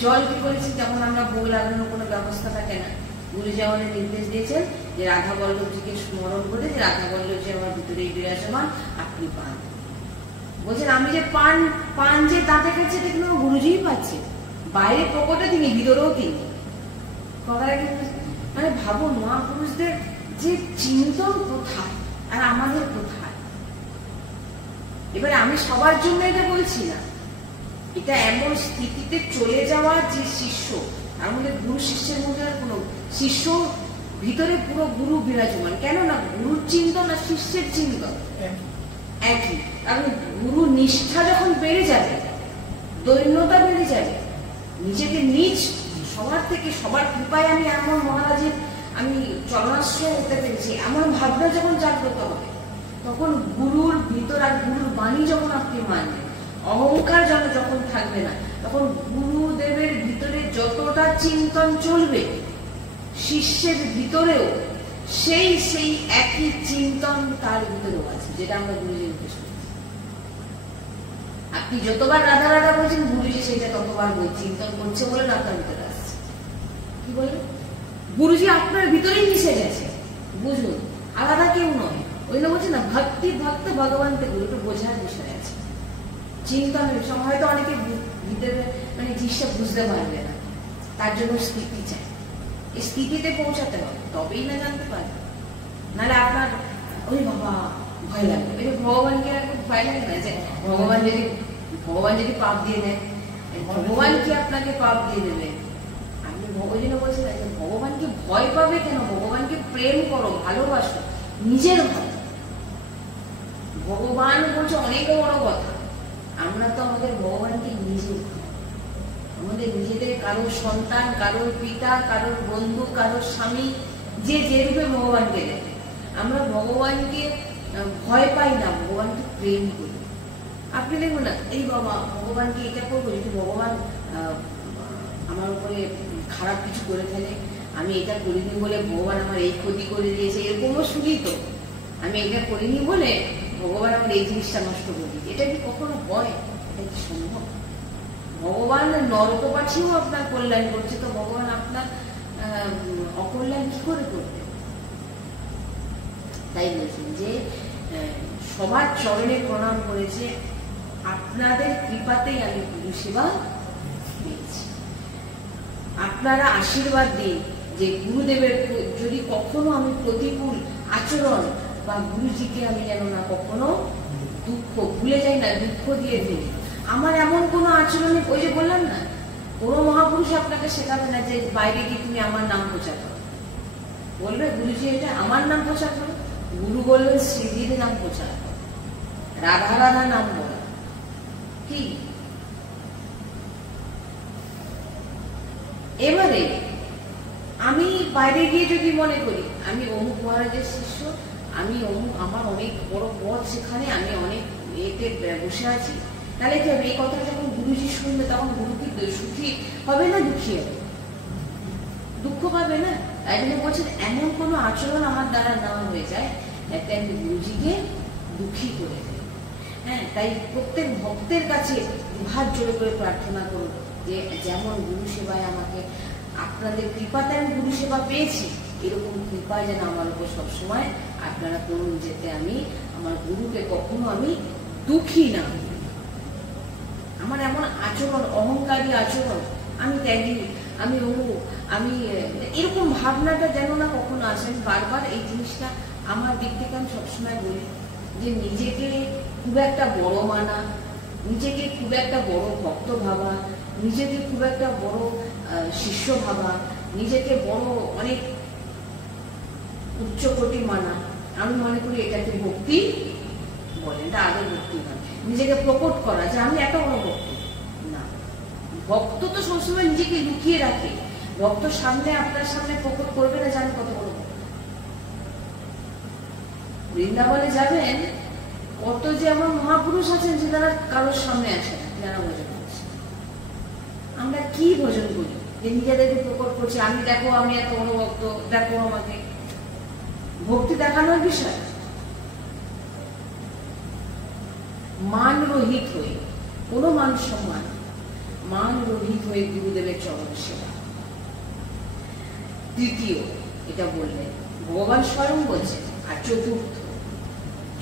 জল কি করেছি, যেমন আমরা ভোগ লাগানোর কোনো ব্যবস্থা থাকে না, গুরুজি আমাদের নির্দেশ দিয়েছেন যে রাধা বল্লভজিকে স্মরণ করে যে রাধা বল্লভজি আমার ভিতরেই বিরাজমান, আপনি পান। বলছেন আমি যে পান যে দাঁতে কাছে, দেখুন গুরুজিই পাচ্ছে, বাইরে পকেটে তিনি, ভিতরেও তিনি। মানে ভাবুন মহাপুরুষদের যে চিন্তন কোথায় আর আমাদের কোথায়। এবারে আমি সবার জন্য এটা বলছি না, এটা এমন স্থিতিতে চলে যাওয়া যে শিষ্য, তার মধ্যে গুরু শিষ্যের মধ্যে কোনো শিষ্য ভিতরে পুরো গুরু বিরাজমান। কেন না, গুরুর চিন্তন আর শিষ্যের চিন্তন একই। কারণ গুরু নিষ্ঠা যখন বেড়ে যাবে, দৈন্যতা বেড়ে যাবে, নিজেকে নিজ সবার থেকে, সবার কৃপায় আমি এমন মহারাজের আমি চরণাশ্রয় হতে পেরেছি, এমন ভাবনা যখন জাগ্রত হবে, তখন গুরুর ভিতর আর গুরুর বাণী যখন আপনি মানবেন, অহংকার যখন থাকবে না, তখন গুরুদেবের ভিতরে যতটা চিন্তন চলবে, শিষ্যের ভিতরেও সেই একই চিন্তন তার ভিতরেও আছে, যেটা আমরা গুরুজির উদ্দেশ্য। আপনি যতবার রাধা রাধা বলছেন, গুরুজি সেটা ততবার চিন্তন করছে বলে আপনার ভিতরে আসছে। কি বলবেন? গুরুজি আপনার ভিতরেই মিশে গেছে, বুঝুন, আলাদা কেউ নয়। ওই জন্য বলছে না, ভক্তি ভক্ত ভগবানকে গুরু, একটু বোঝার বিষয় আছে। চিন্তনের সময় হয়তো অনেকে ভিতরে মানে জিনিসটা বুঝতে পারবে না, তার জন্য স্থিতি চাই। এই স্থিতিতে পৌঁছাতে হবে, তবেই না জানতে পারবে। নাহলে আপনার ওই বাবা ভয় লাগবে। ভগবানকে ভয় লাগে না, যে ভগবান যদি পাপ দিয়ে দেয়, ভগবান কি আপনাকে পাপ দিয়ে দেবে? আপনি ওই জন্য বলছেন যে ভগবানকে ভয় পাবে কেন? ভগবানকে প্রেম করো, ভালোবাসো, নিজের ভয়। ভগবান বলছে অনেক বড় কথা, আমরা তো আমাদের ভগবানকে নিজের, আমাদের নিজেদের কারোর সন্তান, কারোর পিতা, কারোর বন্ধু, কারোর স্বামী, যে রূপে ভগবানকে দেখে, আমরা ভগবানকে ভয় পাই না, ভগবানকে প্রেম করি। আপনি দেখুন না, এই বাবা ভগবানকে এটা করবো, যদি ভগবান আমার উপরে খারাপ কিছু করে ফেলে, আমি এটা করিনি বলে ভগবান আমার এই ক্ষতি করে দিয়েছে, এরকমও শুনি তো। আমি এটা করিনি বলে ভগবান আমার এই জিনিসটা নষ্ট করে দিয়েছে। এটা কি কখনো হয়? এটা কি সম্ভব? ভগবান নরক পাঠিয়েও আপনার কল্যাণ করছে, তো ভগবান আপনার অকল্যাণ কি করে করবে? তাই বলছেন যে সবার চরণে প্রণাম করেছে, আপনাদের কৃপাতেই আমি গুরু সেবা পেয়েছি। আপনারা আশীর্বাদ দিন যে গুরুদেবের যদি কখনো আমি প্রতিকূল আচরণ বা গুরুজিকে আমি যেন না কখনো দুঃখ ভুলে যাই না, দুঃখ দিয়ে ফেলি। আমার এমন কোনো আচরণে, ওই যে বললাম না, কোনো মহাপুরুষ আপনাকে শেখাবে না যে বাইরে গিয়ে তুমি আমার নাম প্রচার করো। বলবে গুরুজি এটা আমার নাম প্রচার করো, গুরু বলবেন শ্রীজির নাম প্রচার করো, রাধা রাধা নাম বলো। কি এবারে আমি বাইরে গিয়ে যদি মনে করি আমি অমুক মহারাজের শিষ্য, আমি অমুক, আমার অনেক বড় পদ সেখানে, আমি অনেক এতে বসে আছি, তাহলে কি হবে? এই কথাটা যখন গুরুজি শুনবে তখন গুরু কি সুখী হবে না দুঃখী হবে? দুঃখ পাবে না। তাই জন্য বলছেন এমন কোনো আচরণ আমার দ্বারা না হয়ে যায় যাতে আমি গুরুজিকে দুঃখী করে দেই। হ্যাঁ, তাই প্রত্যেক ভক্তের কাছে দুহাত জোড়ে করে প্রার্থনা করুন যে যেমন গুরু সেবায় আমাকে, আপনাদের কৃপাতে আমি গুরু সেবা পেয়েছি, এরকম কৃপায় যেন আমার উপর সবসময় আপনারা করুন, যেতে আমি আমার গুরুকে কখনো আমি দুঃখী না। আমার এমন আচরণ, অহংকারী আচরণ, আমি ত্যাগী, আমি অমুক, আমি এরকম ভাবনাটা যেন না কখনো আসে। আমি বারবার এই জিনিসটা আমার দিক থেকে আমি সবসময় বলি যে নিজেকে খুব একটা বড় মানা, নিজেকে খুব একটা বড় ভক্ত ভাবা, নিজেকে খুব একটা বড় শিষ্য ভাবা, নিজেকে বড় অনেক উচ্চকোটি মানা, আমি মনে করি এটাকে ভক্তি বলে। এটা আদৌ ভক্তি না। নিজেকে প্রকট করা যে আমি এত বড় ভক্ত না। ভক্ত তো সবসময় নিজেকে লুকিয়ে রাখে, ভক্ত সামনে আপনার সামনে প্রকট করবে না যে আমি কত বড় ভক্ত। বৃন্দাবনে যাবেন, কত যে আমার মহাপুরুষ আছেন যে তারা কারোর সামনে আসে না, যারা ভজন করছে। আমরা কি ভজন করি যে নিজেদেরকে প্রকট করছি, আমি দেখো আমি এত বড় ভক্ত, দেখো আমাকে। ভক্তি দেখানোর বিষয় মান রহিত হয়ে, কোনো মান সম্মান, মান রহিত হয়ে গুরুদেবের চরণ সেবা। তৃতীয় এটা বললেন, ভগবান স্বয়ং বলছেন। আর চতুর্থ,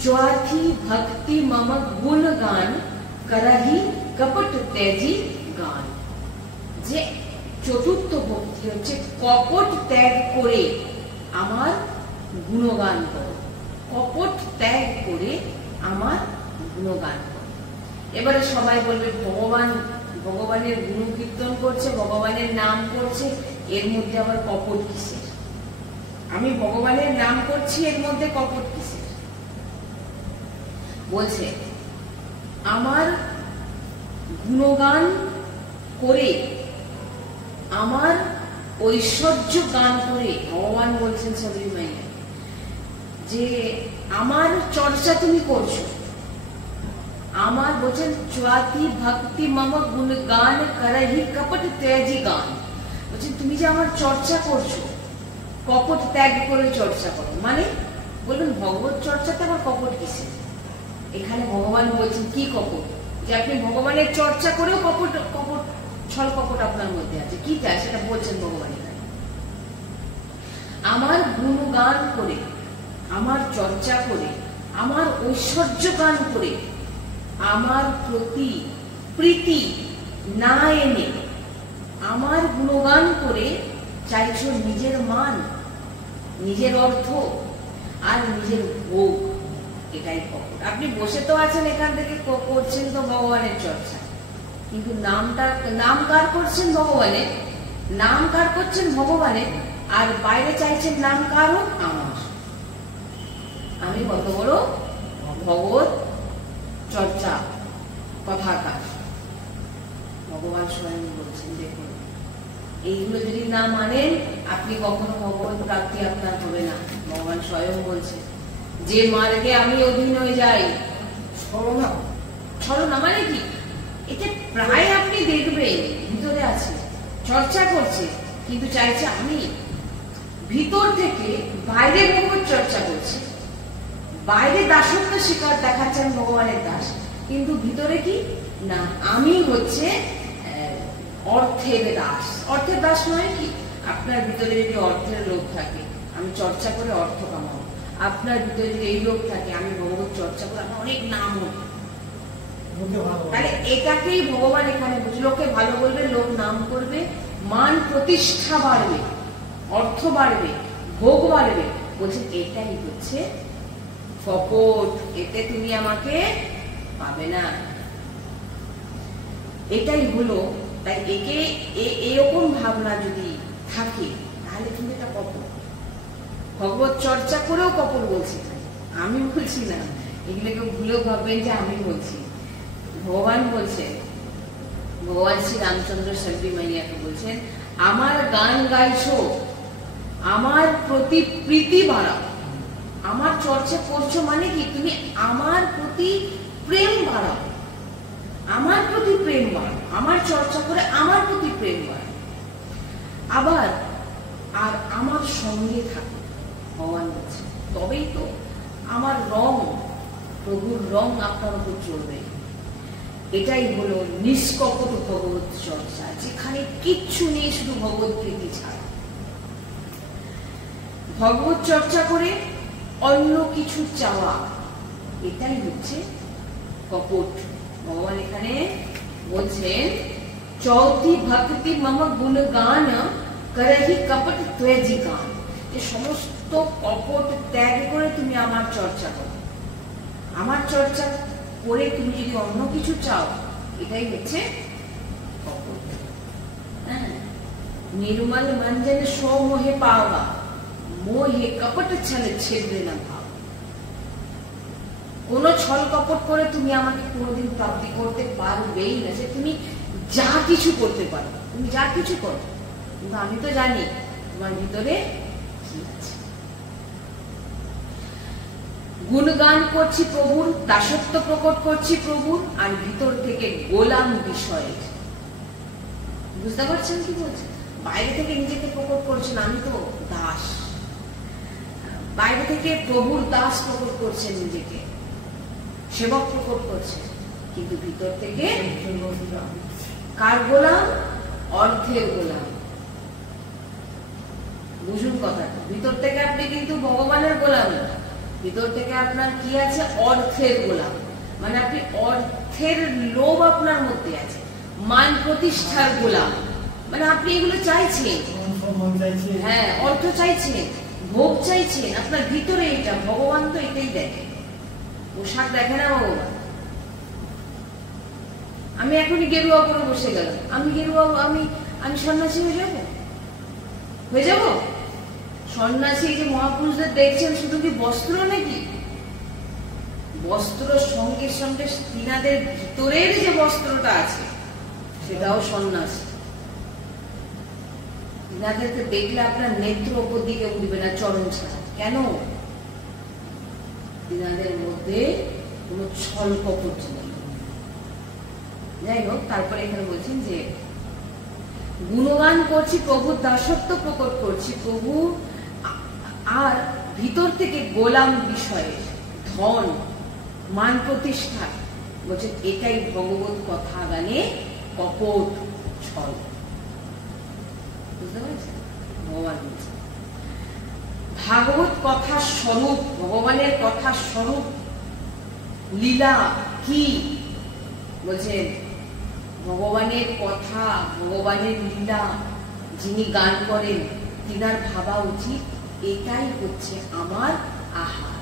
চ্বাথি ভক্তি মম গুণ গান করহি কপট ত্যাজি গান। যে চতুর্থ ভক্তি হচ্ছে কপট ত্যাগ করে আমার গুণগান করো, কপট ত্যাগ করে আমার গুণগান করো। এবারে সবাই বলবে ভগবানের গুণ কীর্তন করছে, ভগবানের নাম করছে, এর মধ্যে আবার কপট কিসের? আমি ভগবানের নাম করছি, এর মধ্যে কপট কিসের? বলছে আমার গুণগান করে, আমার ঐশ্বর্য গান করে, ভগবান বলছেন সবই মাইয়া যে আমার চর্চা তুমি করছো, আমার বলছেন চ্বাথি ভক্তি মম গুণ গান করহি কপট ত্যাজি গান। বলছেন তুমি যে আমার চর্চা করছো, কপট ত্যাগ করে চর্চা করো, মানে বলুন ভগবত চর্চাতে আবার কপট কিসে? এখানে ভগবান বলছেন কি কপট? যে আপনি ভগবানের চর্চা করেও কপট, কপট ছল কপট আপনার মধ্যে আছে, কি চাই সেটা বলছেন ভগবান। আমার গুণগান করে, আমার চর্চা করে, আমার ঐশ্বর্য গান করে, আমার প্রতি প্রীতি না এনে, আমার গুণগান করে চাইছো নিজের মান, নিজের অর্থ আর নিজের ভোগ। এটাই কপট। আপনি বসে তো আছেন, এখান থেকে করছেন তো ভগবানের চর্চা, কিন্তু নাম কার করছেন? ভগবানের। নাম কার করছেন? ভগবানের। আর বাইরে চাইছেন নাম কার হোক? আমার। আমি কত বড় ভগবত চর্চা কথাকার। ভগবান স্বয়ং বলছেন দেখুন, এইগুলো যদি না মানেন আপনি কখনো ভগবত প্রাপ্তি আপনার হবে না। ভগবান স্বয়ং বলছে যে মার্গে আমি অভিনয় যাই, ছলনা মানে কি? এটা প্রায় আপনি দেখবেন ভিতরে আছে, চর্চা করছে কিন্তু চাইছে আমি ভিতর থেকে বাইরে ভগবত চর্চা করছে, বাইরে দাসত্ব শিকার দেখাচ্ছেন ভগবানের দাস, কিন্তু ভিতরে কি না আমি হচ্ছে অর্থের দাস। অর্থের দাস নয় কি, আপনার ভিতরে যদি অর্থের লোভ থাকে আমি চর্চা করে অর্থ কামাবো, আপনার ভিতরে যদি এই লোভ থাকে আমি ভগবত চর্চা করে আমার অনেক নাম হবে, তাহলে এটাকেই ভগবান এখানে বলছে। লোকে ভালো বলবে, লোক নাম করবে, মান প্রতিষ্ঠা বাড়বে, অর্থ বাড়বে, ভোগ বাড়বে, বলছে এটাই হচ্ছে কপট, এতে তুমি আমাকে পাবে না, এটাই হলো। তাই একে এরকম ভাবনা যদি থাকে তাহলে কিন্তু এটা কপট। ভগবত চর্চা করেও কপট বলছি, আমি বলছি না, এগুলোকে ভুলেও ভাববেন যে আমি বলছি। ভগবান বলছেন, ভগবান শ্রী রামচন্দ্র সর্বি মাইয়াকে বলছেন, আমার গান গাইছো, আমার প্রতি প্রীতি বাড়াও। আমার চর্চা করছো মানে কি, তুমি আমার প্রতি প্রেম বাড়াও, আমার প্রতি প্রেম বাড়াও, আমার চর্চা করে আমার প্রতি প্রেম বাড়াও, আবার আর আমার সঙ্গে থাকো। ভগবান বলছে তবেই তো আমার রং, প্রভুর রং আপনার উপর চলবে। এটাই হলো নিষ্কপট ভগবত চর্চা, যেখানে কিচ্ছু নেই, শুধু ভগবত প্রীতি ছাড়া। ভগবত চর্চা করে অন্য কিছু চাওয়া, এটাই হচ্ছে কপট। ভগবান এখানে বলছেন, চৌথি ভক্তি মম গুণগান করহি কপট ত্বজি গান, যে সমস্ত কপট ত্যাগ করে তুমি আমার চর্চা করো, আমার চর্চা করে তুমি যদি অন্য কিছু চাও, এটাই হচ্ছে কপট। নির্মল মঞ্জন সো মোহে পাওয়া, মোহে কপট ছল ছিদ্র না ভাব। কোন ছল কপট করে তুমি আমাকে কোনোদিন প্রাপ্তি করতে পারবেই না। যে তুমি যা কিছু করতে পারো, তুমি যা কিছু করো, কিন্তু আমি তো জানি তোমার ভিতরে কি আছে। গুণগান করছি প্রভুর, দাসত্ব প্রকট করছি প্রভুর, আর ভিতর থেকে গোলাম বিষয়ের। বুঝতে পারছেন কি বলছে? বাইরে থেকে নিজেকে প্রকট করছেন আমি তো দাস, বাইরে থেকে প্রভুর দাস প্রকট করছেন নিজেকে, সেবক প্রকট করছেন, কিন্তু ভিতর থেকে কার গোলাম? অর্থের গোলাম। বুঝুন কথাটা, ভিতর থেকে আপনি কিন্তু ভগবানের গোলাম না, ভিতর থেকে আপনার কি আছে? অর্থের গোলাম। মানে আপনি অর্থের লোভ আপনার মধ্যে আছে, মান প্রতিষ্ঠার গোলাম, মানে আপনি এগুলো চাইছেন, হ্যাঁ অর্থ চাইছেন, ভোগ চাইছেন, আপনার ভিতরে এটা। ভগবান তো এটাই দেখে, পোশাক দেখে না ভগবান। আমি এখনই গেরুয়া করে বসে গেলাম, আমি গেরুয়া, আমি সন্ন্যাসী হয়ে যাব? হয়ে যাব সন্ন্যাসী? যে মহাপুরুষদের দেখছেন শুধু কি বস্ত্র নাকি? বস্ত্র সঙ্গে সঙ্গে তিনাদের ভিতরের যে বস্ত্রটা আছে সেটাও সন্ন্যাসী। তিনাদেরকে দেখলে আপনার নেত্র উপর দিকে উঠবে না চরণ ছাড়া। কেন? তিনাদের মধ্যে কোনো ছল কপট নেই। যাই হোক, তারপরে এখানে বলছেন যে গুণগান করছি প্রভুর, দাসত্ব প্রকট করছি প্রভু, আর ভিতর থেকে গোলাম বিষয়ে ধন মান প্রতিষ্ঠা, বলছেন এটাই ভগবত কথা গানে কপট ছল। বুঝতে পারছেন? ভগবান বলছেন ভাগবত কথা স্বরূপ, ভগবানের কথা স্বরূপ লীলা কি? বলছেন ভগবানের কথা, ভগবানের লীলা যিনি গান করেন তিনার ভাবা উচিত এটাই হচ্ছে আমার আহার,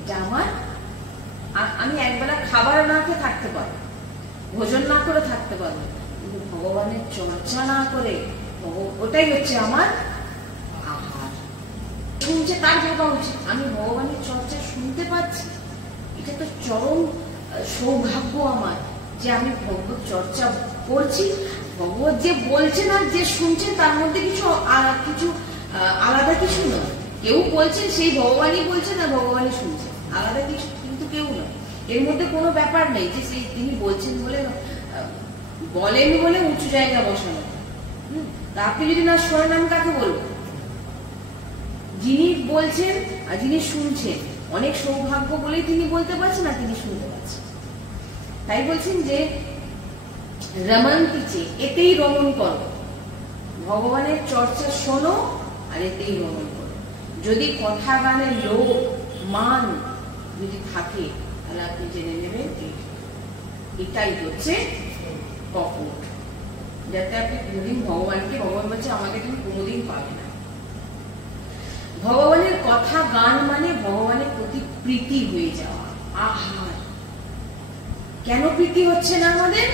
এটা আমার। আর আমি একবেলা খাবার না খেয়ে থাকতে পারবো, ভোজন না করে থাকতে পারবো, কিন্তু ভগবানের চর্চা না করে ওটাই হচ্ছে আমার আহার। এবং যে তার ভাবা উচিত আমি ভগবানের চর্চা শুনতে পাচ্ছি, এটা তো চরম সৌভাগ্য আমার যে আমি ভগবত চর্চা করছি। ভগবত যে বলছেন আর যে শুনছেন তার মধ্যে কিছু আলাদা কিছু নয়। কেউ বলছেন সেই ভগবানই বলছেন আর ভগবানই শুনছেন, আলাদা কিছু কিন্তু কেউ নয়। এর মধ্যে কোনো ব্যাপার নেই যে সেই তিনি বলছেন বলে বলেন বলে উঁচু জায়গা বসানো। তা আপনি যদি না শোনেন আমি কাকে বলবো? যিনি বলছেন আর যিনি শুনছেন, অনেক সৌভাগ্য বলেই তিনি বলতে পারছেন আর তিনি শুনতে পাচ্ছেন। তাই বলছেন যে রমন্তিচে, এতেই রমণ করো, ভগবানের চর্চা শোনো আর এতেই রমণ করো। যদি কথা গানে লোভ মান যদি থাকে তাহলে আপনি জেনে নেবেন এটাই হচ্ছে কপট, যাতে আপনি কোনোদিন ভগবানকে, ভগবান বলছে আমাকে তুমি কোনোদিন পাবে না। ভগবানের কথা গান মানে ভগবানের প্রতি প্রীতি হয়ে যাওয়া, আহার। কেন প্রীতি হচ্ছে না আমাদের?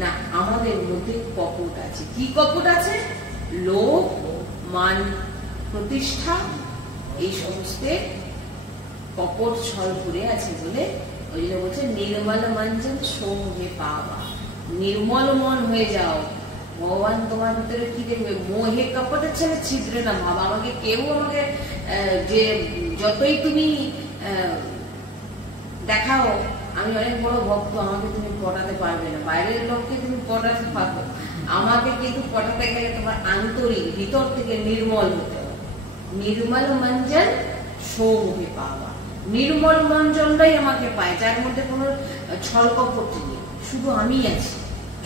না, আমাদের মধ্যে কপট আছে। কি কপট আছে? লোভ মান প্রতিষ্ঠা, এই সমস্ত কপট ছল ঘুরে আছে বলে ওই জন্য বলছে নির্মল মঞ্জন সৌভে পাওয়া, নির্মল মন হয়ে যাও। ভগবান তোমার ভিতরে কি দেখবে? মোহে কপটের ছেলে ছিদ্রে না ভাব। আমাকে কেউ আমাকে যে যতই তুমি দেখাও আমি অনেক বড় ভক্ত, আমাকে তুমি পটাতে পারবে না। বাইরের লোককে তুমি পটাতে পারবো, আমাকে কিন্তু পটাতে গেলে তোমার আন্তরিক ভিতর থেকে নির্মল হতে হবে। নির্মল মঞ্জন সৌভে পাওয়া, নির্মল মঞ্জনটাই আমাকে পায়, যার মধ্যে কোনো ছল কপট নেই, শুধু আমি আছি,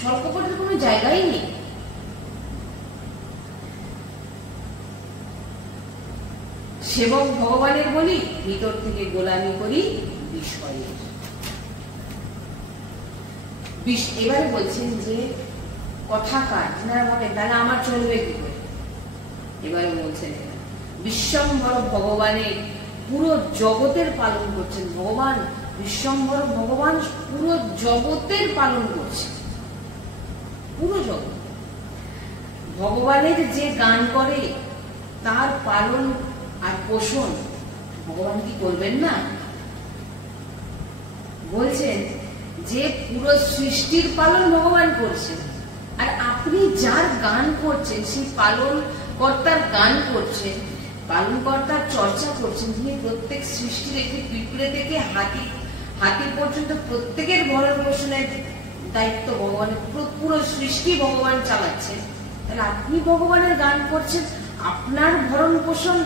ছল কপটের কোনো জায়গাই নেই। সেবক ভগবানের বলি, ভিতর থেকে গোলামি করি বিষয়ের। এবারে বলছেন যে কথাকার যারা ভাবে তাহলে আমার চলবে কি করে? এবারে বলছেন বিশ্বম্ভর ভগবানের পুরো জগতের পালন করছেন। ভগবান বিশ্বম্ভর ভগবান পুরো জগতের পালন করছেন, পুরো জগৎ। ভগবানের যে গান করে তার পালন আর পোষণ ভগবান কি করবেন না? বলছেন যে পুরো সৃষ্টির পালন ভগবান করছেন, আর আপনি যার গান করছেন সেই পালন কর্তার গান করছেন, পালন কর্তার চর্চা করছেন, যিনি প্রত্যেক সৃষ্টির একটি পিঁপড়ে থেকে হাতি পর্যন্ত প্রত্যেকের ভরণ পোষণের দায়িত্ব ভগবানের, পুরো সৃষ্টি ভগবান চালাচ্ছেন। তাহলে আপনি ভগবানের গান করছেন, আপনার ভরণ পোষণ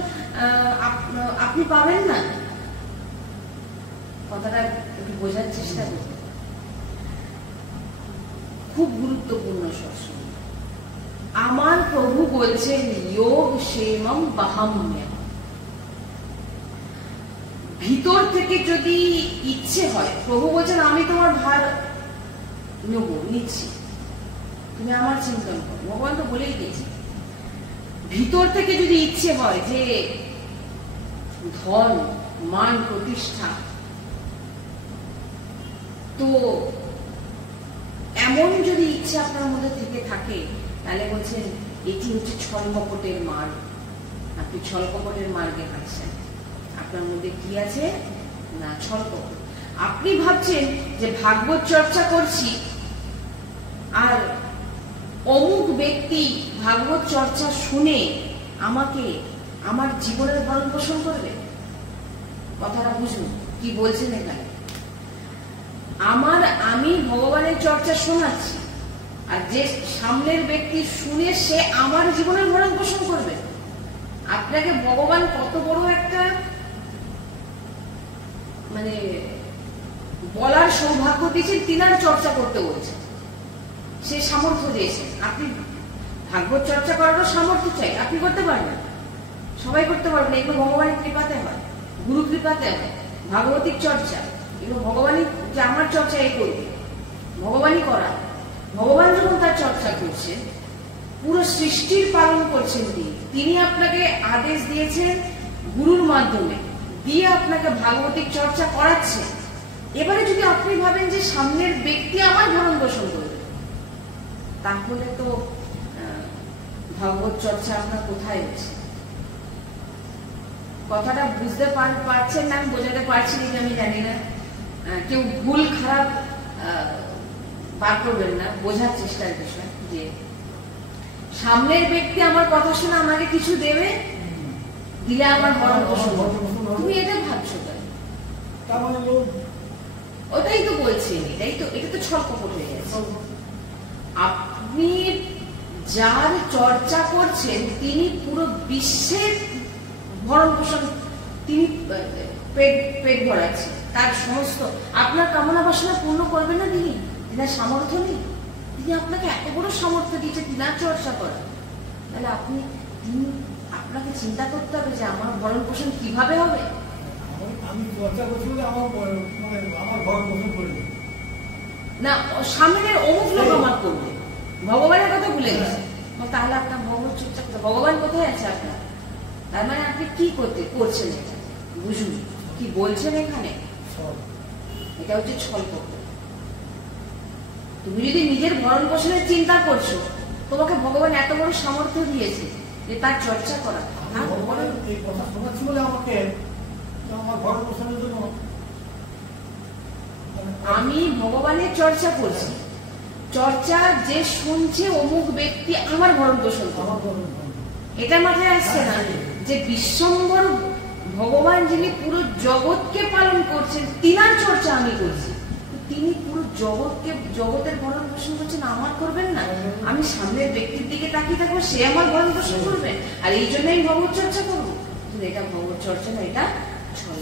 আপনি পাবেন না? কথাটা একটু বোঝার চেষ্টা করুন, খুব গুরুত্বপূর্ণ শস্য। আমার প্রভু বলছেন যোগ সেমম বাহাম্যম। ভিতর থেকে যদি ইচ্ছে হয়, প্রভু বলছেন আমি তোমার ভার নেব, নিচ্ছি, তুমি আমার চিন্তন করো। ভগবান তো বলেই দিয়েছে। ভিতর থেকে যদি ইচ্ছে হয় যে ধন মান প্রতিষ্ঠা, তো এমন যদি ইচ্ছে আপনার মধ্যে থেকে থাকে তাহলে বলছেন এটি হচ্ছে ছল কপটের মার্গ। আপনি ছল কপটের মার্গে হাঁটছেন। আপনার মধ্যে কি আছে? না, ছল কপট। আপনি ভাবছেন যে ভাগবত চর্চা করছি আর অমুক ব্যক্তি ভাগবত চর্চা শুনে আমাকে আমার জীবনের ভরণ পোষণ করবে। কথাটা বুঝুন কি বলছেন এখানে। আমি ভগবানের চর্চা শোনাচ্ছি, আর যে সামনের ব্যক্তি শুনে সে আমার জীবনের ভরণ পোষণ করবে। আপনাকে ভগবান কত বড় একটা মানে বলার সৌভাগ্য দিয়েছেন, তিনার চর্চা করতে বলছেন, সে সামর্থ্য দিয়েছেন। আপনি ভাগবত চর্চা করারও সামর্থ্য চাই, আপনি করতে পারবেন, সবাই করতে পারবেন। এগুলো ভগবানের কৃপাতে হয়, গুরু কৃপাতে হয়। ভাগবতিক চর্চা এগুলো ভগবানই, যে আমার চর্চা এই করবে, ভগবানই করা। ভগবান যখন তার চর্চা করছেন, পুরো সৃষ্টির পালন করছেন তিনি আপনাকে আদেশ দিয়েছেন গুরুর মাধ্যমে, দিয়ে আপনাকে ভাগবতিক চর্চা করাচ্ছে। এবারে যদি আপনি ভাবেন যে সামনের ব্যক্তি আমার ভরণ পোষণ করবে, তাহলে তো ভাগবত চর্চা আপনার কোথায় হচ্ছে? কথাটা বুঝতে পারছেন না? আমি বোঝাতে পারছি না, আমি জানি না, কেউ ভুল খারাপ বার করবেন না, বোঝার চেষ্টার বিষয়। যে সামনের ব্যক্তি আমার কথা শুনে আমাকে কিছু দেবে, দিলে আমার ভরণ পোষণ, তুমি এটা ভাবছো তাই? ওটাই তো বলছি, এটা তো ছল কপট হয়ে গেছে। আপনি যার চর্চা করছেন তিনি পুরো বিশ্বের ভরণ পোষণ তিনি পেট ভরাচ্ছে, তার সমস্ত আপনার কামনা বাসনা পূর্ণ করবে না তিনি? তিনার সামর্থ্য নেই? তিনি আপনাকে এত বড় সামর্থ্য দিয়েছে তিনার চর্চা করা, তাহলে আপনাকে চিন্তা করতে হবে যে আমার ভরণ পোষণ কিভাবে হবে। আমি চর্চা করছি আমার ভরণ পোষণ করবে না, সামনের অমুক লোক আমার করবে, ভগবানের কথা ভুলে গেছে। তাহলে আপনার ভগবান চর্চা করতে, ভগবান কোথায় আছে আপনার? তার মানে আপনি কি করছেন এটা বুঝুন, কি বলছেন এখানে, এটা হচ্ছে ছল করতে। তুমি যদি নিজের ভরণ পোষণের চিন্তা করছো, তোমাকে ভগবান এত বড় সামর্থ্য দিয়েছে যে তার চর্চা করা। এই কথা শোনাচ্ছি বলে আমাকে আমার ভরণ পোষণের জন্য আমি ভগবানের চর্চা করছি, চর্চা যে শুনছে অমুক ব্যক্তি আমার ভরণ পোষণ করবে, এটা মাথায় আসছে না যে বিশ্বম্বর ভগবান যিনি পুরো জগৎকে পালন করছেন তিনার চর্চা আমি করছি। তিনি পুরো জগতের ভরণ পোষণ করছেন, আমার করবেন না? আমি সামনের ব্যক্তির দিকে তাকিয়ে থাকবো, সে আমার ভরণ পোষণ করবেন, আর এই জন্য আমি ভগবত চর্চা করবো? এটা ভগবত চর্চা না, এটা ছল।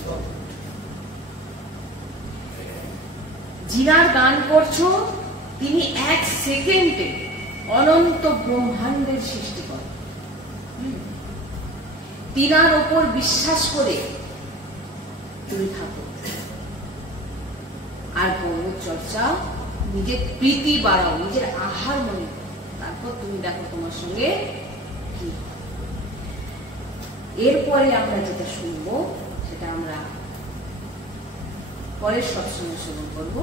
যিনার গান করছো তিনি 1 সেকেন্ডে অনন্ত ব্রহ্মাণ্ডের সৃষ্টি করেন। তিনার ওপর বিশ্বাস করে তুমি থাকো, আর ভগবত চর্চা নিজের প্রীতি বাড়াও, নিজের আহার মনে করো, তারপর তুমি দেখো তোমার সঙ্গে কি। এরপরে আমরা যেটা শুনবো সেটা আমরা পরের সৎসঙ্গে শ্রবণ করবো।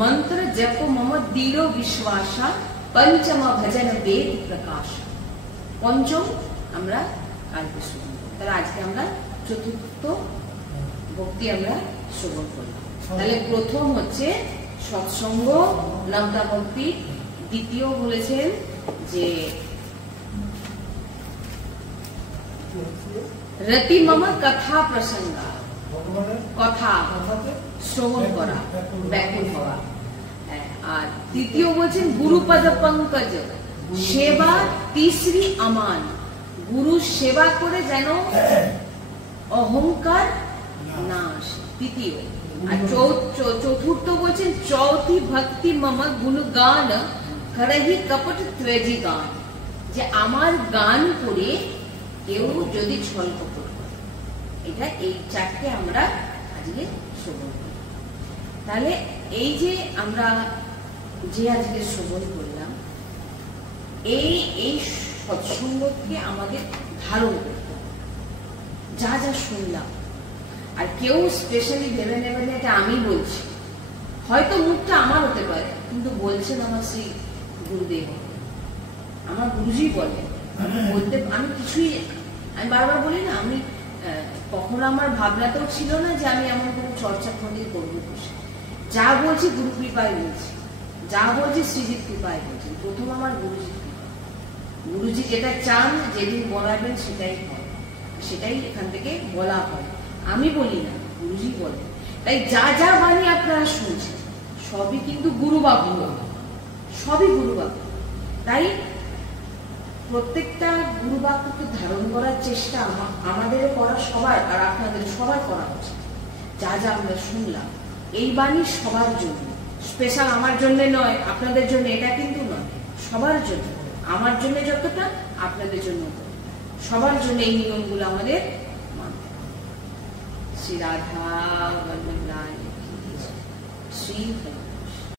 মন্ত্র জপ মম দৃঢ় বিশ্বাসা পঞ্চম ভজন বেদ প্রকাশ। পঞ্চম আমরা কালকে শ্রবণ করবো, তাহলে আজকে আমরা চতুর্থ ভক্তি আমরা শ্রবণ করলাম। তাহলে প্রথম হচ্ছে সৎসঙ্গ নবদা ভক্তি, দ্বিতীয় বলেছেন যে রতি মম কথা প্রসঙ্গা, কথা শ্রবণ করা, ব্যাকুল হওয়া। আর তৃতীয় বলছেন গুরুপদ পঙ্কজ সেবা, তিসরি আমান, গুরু সেবা করে যেন অহংকার নাশ, তৃতীয়। আর চতুর্থ বলছেন চৌথি ভক্তি মম গুণগান করহি কপট ত্রেজি গান, যে আমার গান করে কেউ যদি ছল কপট করে। এটা এই চারটে আমরা আজকে শ্রবণ করি। তাহলে এই যে আমরা যে আজকে শ্রবণ করলাম, এই সৎসঙ্গকে আমাদের ধারণ করতে হবে, যা যা শুনলাম। আর কেউ স্পেশালি ভেবে নেবেন এটা আমি বলছি, হয়তো মুখটা আমার হতে পারে, কিন্তু বলছেন আমার শ্রী গুরুদেব, আমার গুরুজি বলেন। আমি কিছুই, আমি বারবার বলি না, আমি কখনো আমার ভাবনাতেও ছিল না যে আমি এমন কোনো চর্চা খন্ডি করবো। যা বলছি গুরু কৃপায় বলছি, যা বলছি শ্রীজিৎ কৃপায় বলছি। প্রথম আমার গুরুজি কৃপা, গুরুজি যেটা চান যেদিন বলাবেন সেটাই হয়, সেটাই এখান থেকে বলা হয়, আমি বলি না, গুরুজি বলেন। তাই যা যা বাণী আপনারা শুনছেন সবই কিন্তু গুরু বাক্য, সবই গুরু বাক্য। তাই প্রত্যেকটা গুরু বাক্যকে ধারণ করার চেষ্টা আমাদের করা, সবার, আর আপনাদের সবার করা উচিত। যা যা আমরা শুনলাম এই বাণী সবার জন্য, স্পেশাল আমার জন্য নয়, আপনাদের জন্য, এটা কিন্তু নয়, সবার জন্য। আমার জন্য যতটা, আপনাদের জন্য সবার জন্য এই নিয়মগুলো আমাদের মানতে হবে। শ্রী রাধা বল্লভ লাল শ্রী